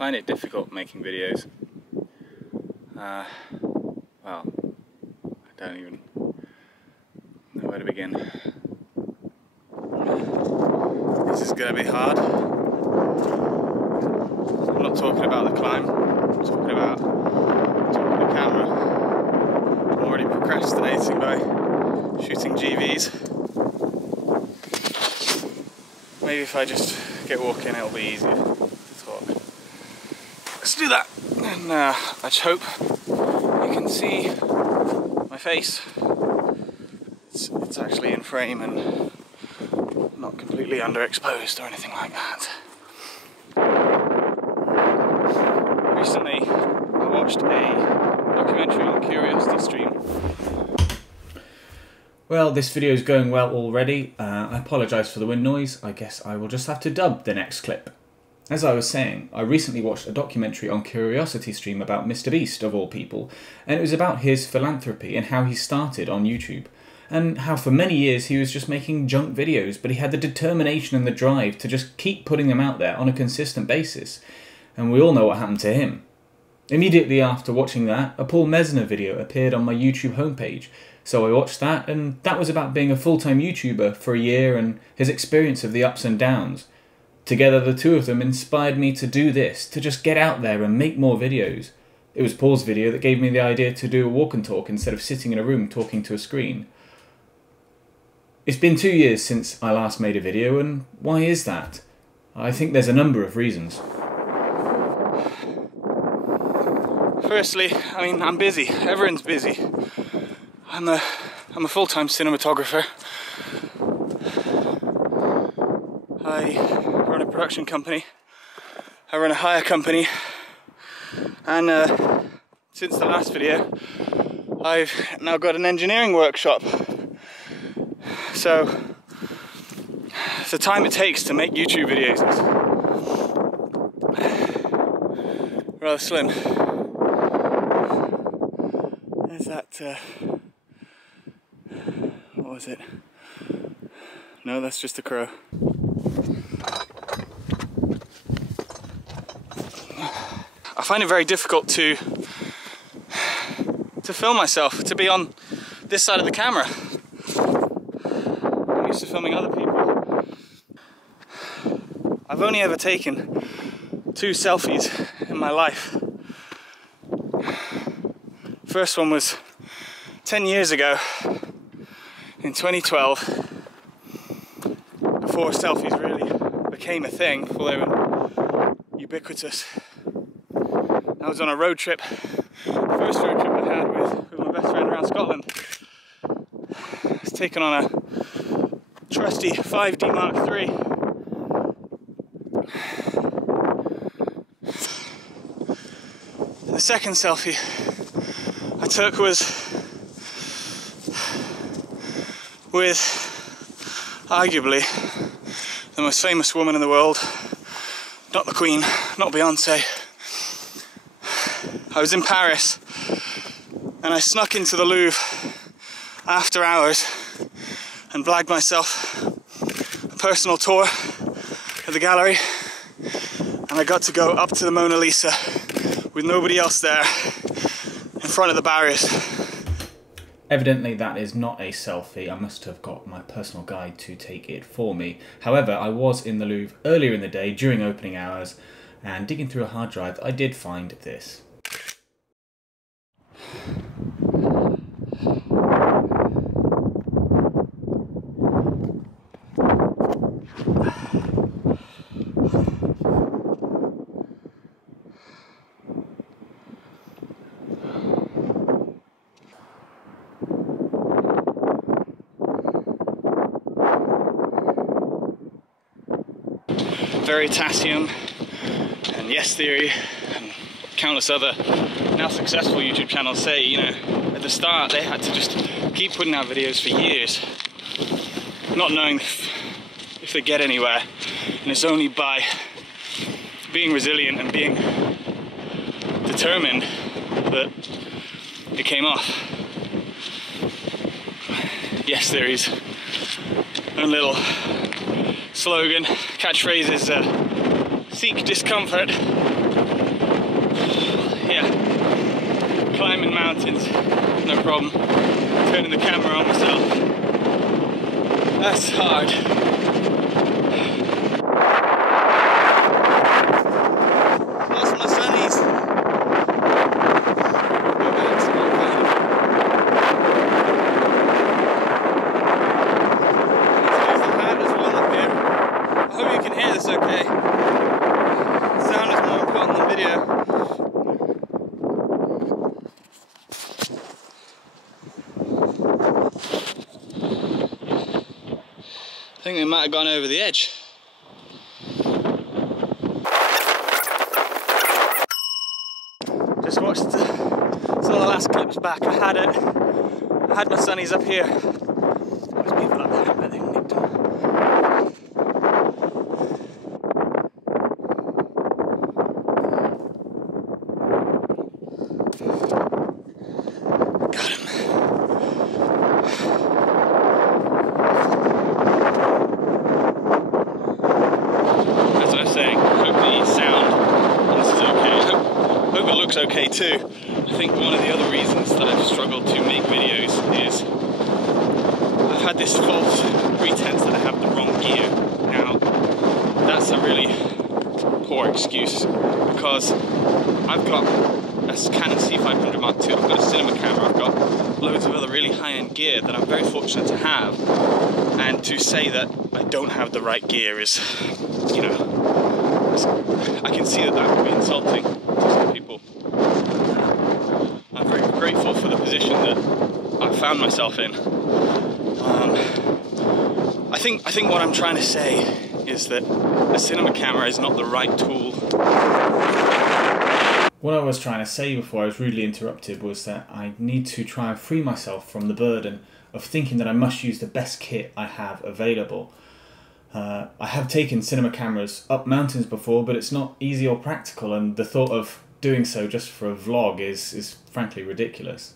find it difficult making videos. Well, I don't even know where to begin. This is going to be hard. I'm not talking about the climb, I'm talking about the camera. I'm already procrastinating by shooting GVs. Maybe if I just get walking it'll be easier to talk. Let's do that. And I just hope you can see my face. It's actually in frame and not completely underexposed or anything like that. Recently I watched a documentary on CuriosityStream. Well, this video is going well already. I apologise for the wind noise. I guess I will just have to dub the next clip. As I was saying, I recently watched a documentary on CuriosityStream about Mr. Beast, of all people, and it was about his philanthropy and how he started on YouTube, and how for many years he was just making junk videos, but he had the determination and the drive to just keep putting them out there on a consistent basis, and we all know what happened to him. Immediately after watching that, a Paul Mesner video appeared on my YouTube homepage, so I watched that, and that was about being a full-time YouTuber for a year and his experience of the ups and downs. Together, the two of them inspired me to do this, to just get out there and make more videos. It was Paul's video that gave me the idea to do a walk and talk instead of sitting in a room talking to a screen. It's been 2 years since I last made a video, and why is that? I think there's a number of reasons. Firstly, I'm busy. Everyone's busy. I'm a full-time cinematographer. I run a production company. I run a hire company. And since the last video, I've now got an engineering workshop. So the time it takes to make YouTube videos is rather slim. There's that, what was it? No, that's just a crow. I find it very difficult to film myself, to be on this side of the camera. I'm used to filming other people. I've only ever taken 2 selfies in my life. First one was 10 years ago, in 2012, before selfies really became a thing, before they were ubiquitous. I was on a road trip, the first road trip I had with my best friend around Scotland. I was taken on a trusty 5D Mark III. The second selfie I took was with arguably the most famous woman in the world, not the Queen, not Beyonce. I was in Paris and I snuck into the Louvre after hours and blagged myself a personal tour of the gallery, and I got to go up to the Mona Lisa with nobody else there in front of the barriers. Evidently that is not a selfie. I must have got my personal guide to take it for me. However, I was in the Louvre earlier in the day during opening hours, and digging through a hard drive I did find this. Veritasium and Yes Theory and countless other now successful YouTube channels say, you know, at the start they had to just keep putting out videos for years, not knowing if they get anywhere, and it's only by being resilient and being determined that it came off. Yes Theory's own little slogan, catchphrase is seek discomfort climbing mountains, no problem. Turning the camera on myself, that's hard. Lost my sunnies. I hope you can hear this okay. Sound is more important than video. I think we might have gone over the edge. Just watched some of the last clips back. I had my sunnies up here. There's people up there, I bet they nicked them. Okay too. I think one of the other reasons that I've struggled to make videos is I've had this false pretense that I have the wrong gear. Now, that's a really poor excuse because I've got a Canon C500 Mark II, I've got a cinema camera, I've got loads of other really high-end gear that I'm very fortunate to have, and to say that I don't have the right gear is, you know, I can see that that would be insulting to some people. I'm very grateful for the position that I've found myself in. I think what I'm trying to say is that a cinema camera is not the right tool. What I was trying to say before I was rudely interrupted was that I need to try and free myself from the burden of thinking that I must use the best kit I have available. I have taken cinema cameras up mountains before, but it's not easy or practical, and the thought of doing so just for a vlog is frankly ridiculous.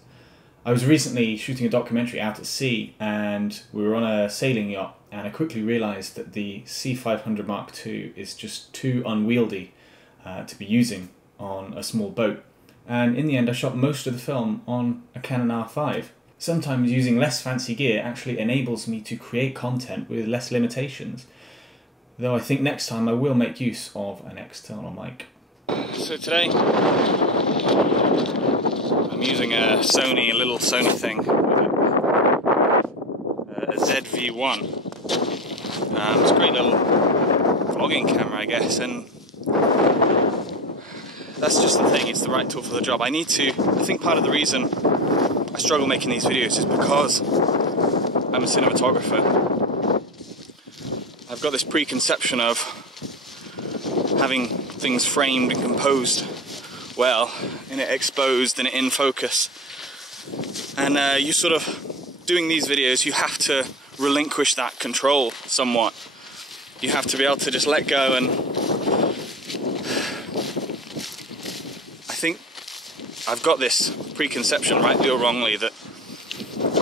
I was recently shooting a documentary out at sea, and we were on a sailing yacht, and I quickly realised that the C500 Mark II is just too unwieldy to be using on a small boat. And in the end I shot most of the film on a Canon R5. Sometimes using less fancy gear actually enables me to create content with less limitations, though I think next time I will make use of an external mic. So today I'm using a little Sony thing, a ZV-1. It's a great little vlogging camera, I guess, and that's just the thing, it's the right tool for the job. I think part of the reason I struggle making these videos is because I'm a cinematographer. I've got this preconception of having things framed and composed well, and it exposed and in focus. And you sort of, doing these videos, you have to relinquish that control somewhat. You have to be able to just let go, and I think I've got this preconception, rightly or wrongly, that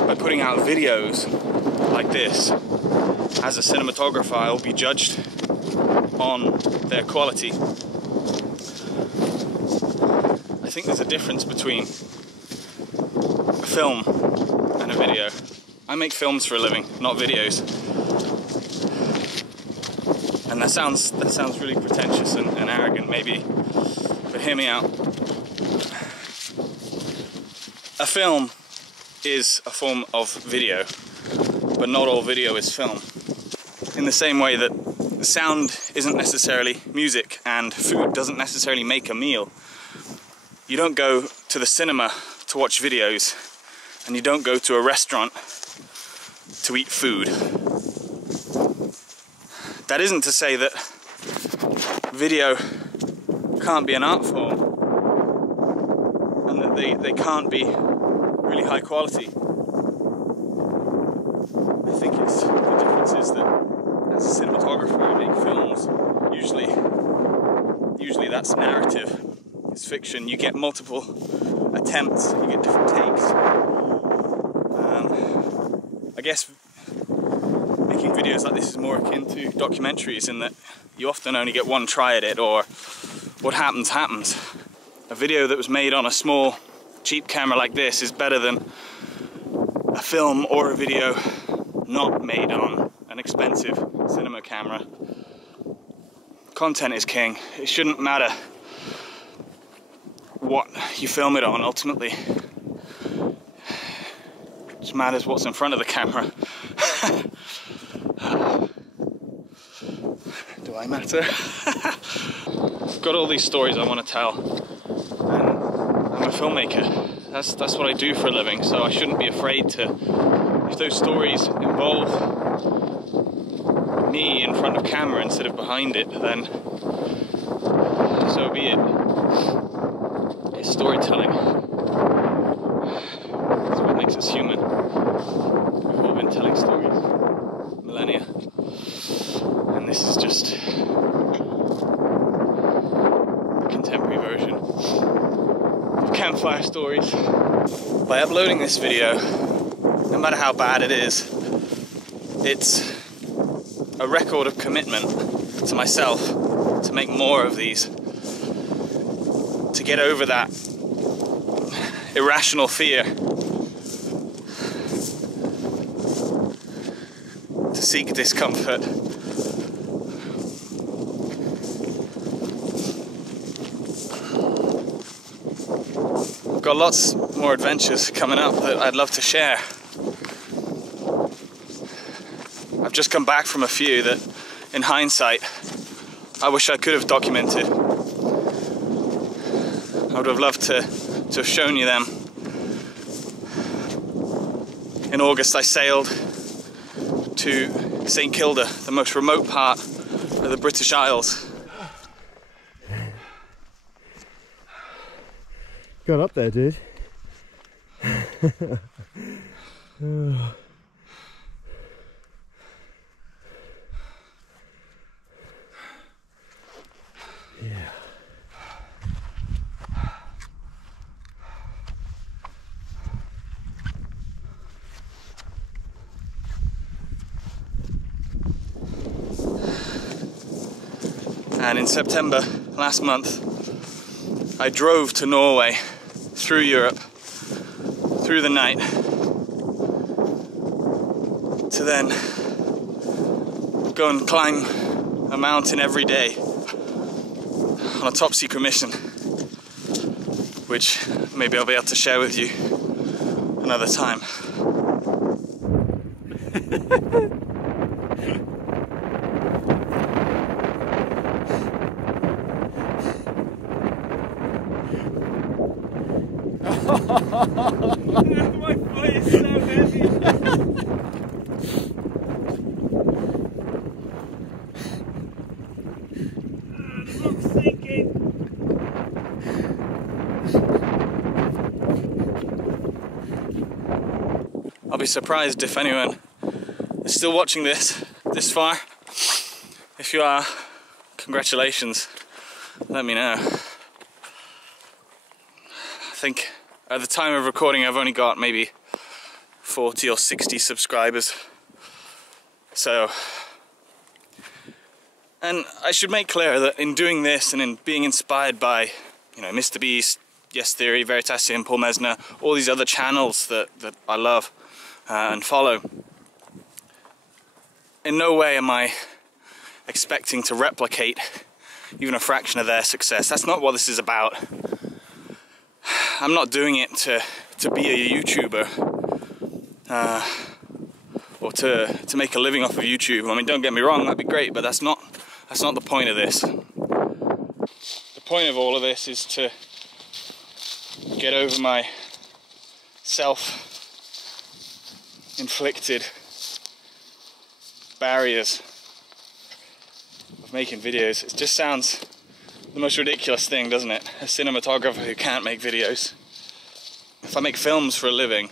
by putting out videos like this, as a cinematographer, I'll be judged on their quality. I think there's a difference between a film and a video. I make films for a living, not videos. And that sounds really pretentious and arrogant, maybe, but hear me out. A film is a form of video, but not all video is film. In the same way that sound isn't necessarily music and food doesn't necessarily make a meal. You don't go to the cinema to watch videos, and you don't go to a restaurant to eat food. That isn't to say that video can't be an art form and that they can't be really high quality. I think the difference is that as a cinematographer I make films, usually that's narrative, it's fiction. You get multiple attempts, you get different takes. I guess making videos like this is more akin to documentaries in that you often only get one try at it, or what happens happens. A video that was made on a small cheap camera like this is better than a film or a video not made on an expensive cinema camera. Content is king. It shouldn't matter what you film it on, ultimately. It just matters what's in front of the camera. Do I matter? I've got all these stories I want to tell, and I'm a filmmaker. That's what I do for a living, so I shouldn't be afraid to, if those stories involve me in front of camera instead of behind it, then so be it. It's storytelling. It's what makes us human. We've all been telling stories millennia, and this is just a contemporary version of campfire stories. By uploading this video, no matter how bad it is, it's a record of commitment to myself to make more of these, to get over that irrational fear, to seek discomfort. I've got lots more adventures coming up that I'd love to share. I've just come back from a few that, in hindsight, I wish I could have documented. I would have loved to have shown you them. In August I sailed to St Kilda, the most remote part of the British Isles. Got up there, dude. Yeah. And in September last month, I drove to Norway, through Europe, through the night, to then go and climb a mountain every day on a top secret mission, which maybe I'll be able to share with you another time. My foot is so heavy. The rock's sinking. I'll be surprised if anyone is still watching this far. If you are, congratulations. Let me know. I think at the time of recording I've only got maybe 40 or 60 subscribers. So, and I should make clear that in doing this and in being inspired by, you know, Mr. Beast, Yes Theory, Veritasium, Paul Mesner, all these other channels that I love and follow, in no way am I expecting to replicate even a fraction of their success. That's not what this is about. I'm not doing it to be a YouTuber or to make a living off of YouTube. I mean, don't get me wrong, that'd be great, but that's not the point of this. The point of all of this is to get over my self-inflicted barriers of making videos. It just sounds the most ridiculous thing, doesn't it? A cinematographer who can't make videos. If I make films for a living,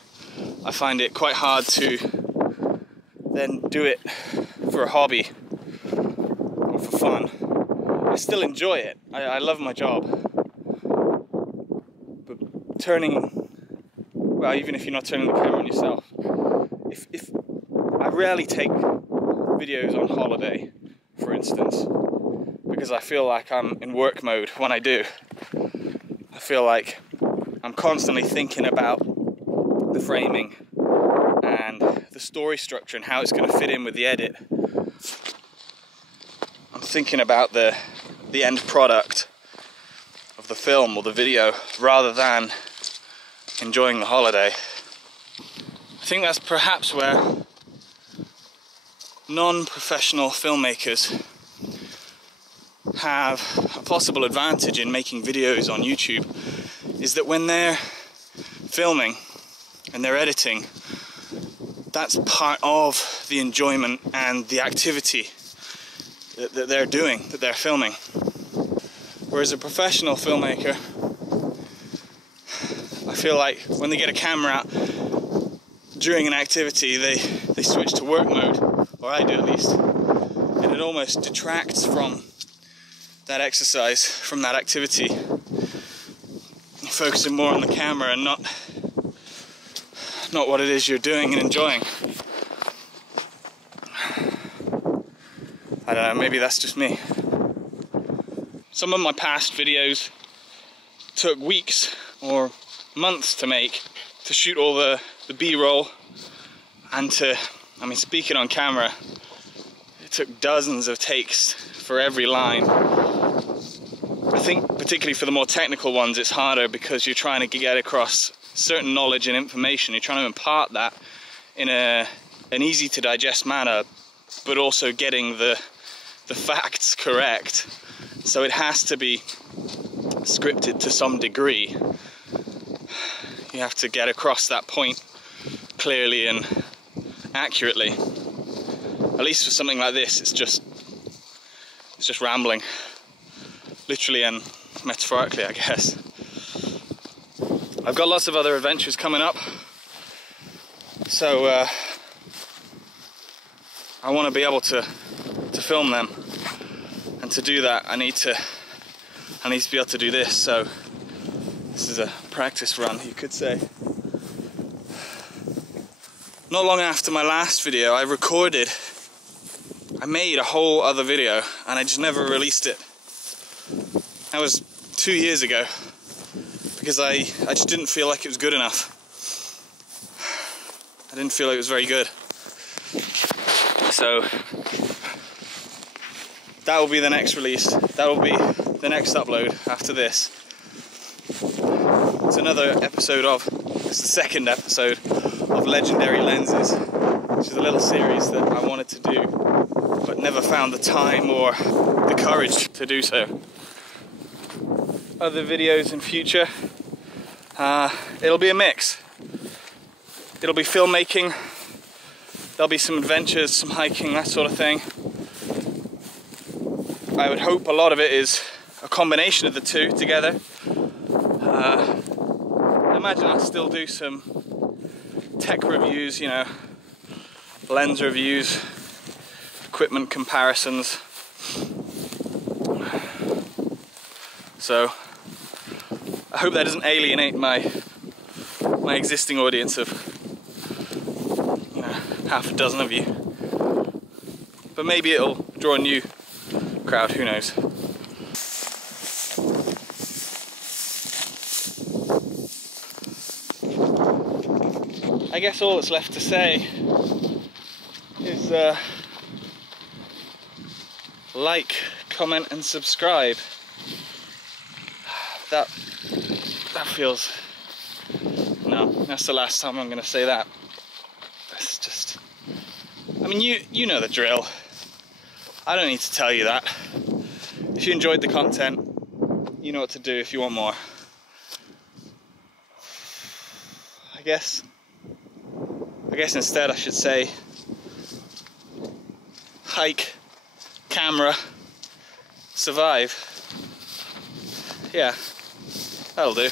I find it quite hard to then do it for a hobby or for fun. I still enjoy it. I love my job. But well, even if you're not turning the camera on yourself, if I rarely take videos on holiday, for instance, because I feel like I'm in work mode when I do. I feel like I'm constantly thinking about the framing and the story structure and how it's going to fit in with the edit. I'm thinking about the end product of the film or the video rather than enjoying the holiday. I think that's perhaps where non-professional filmmakers have a possible advantage in making videos on YouTube, is that when they're filming and they're editing, that's part of the enjoyment and the activity that they're doing, that they're filming. Whereas a professional filmmaker, I feel like when they get a camera out during an activity, they switch to work mode, or I do at least, and it almost detracts from that exercise, from that activity. You're focusing more on the camera and not what it is you're doing and enjoying. I don't know, maybe that's just me. Some of my past videos took weeks or months to make, to shoot all the B-roll, and speaking on camera, it took dozens of takes for every line. I think particularly for the more technical ones it's harder because you're trying to get across certain knowledge and information. You're trying to impart that in an easy to digest manner, but also getting the facts correct. So it has to be scripted to some degree. You have to get across that point clearly and accurately. At least for something like this, it's just rambling, literally and metaphorically, I guess. I've got lots of other adventures coming up, so I want to be able to film them, and to do that I need to be able to do this. So this is a practice run, you could say. Not long after my last video, I made a whole other video and I just never released it. That was 2 years ago, because I just didn't feel like it was good enough. I didn't feel like it was very good. So that will be the next release. That will be the next upload after this. It's another episode it's the second episode of Legendary Lenses, which is a little series that I wanted to do, but never found the time or the courage to do so. Other videos in future, it'll be a mix. It'll be filmmaking, there'll be some adventures, some hiking, that sort of thing. I would hope a lot of it is a combination of the two together. I imagine I'll still do some tech reviews, lens reviews, equipment comparisons. So I hope that doesn't alienate my existing audience of half a dozen of you. But maybe it'll draw a new crowd, who knows. I guess all that's left to say is like, comment and subscribe. That feels... No, that's the last time I'm going to say that. That's just... I mean, you know the drill. I don't need to tell you that. If you enjoyed the content, you know what to do if you want more. I guess instead I should say hike, camera, survive. Yeah, that'll do.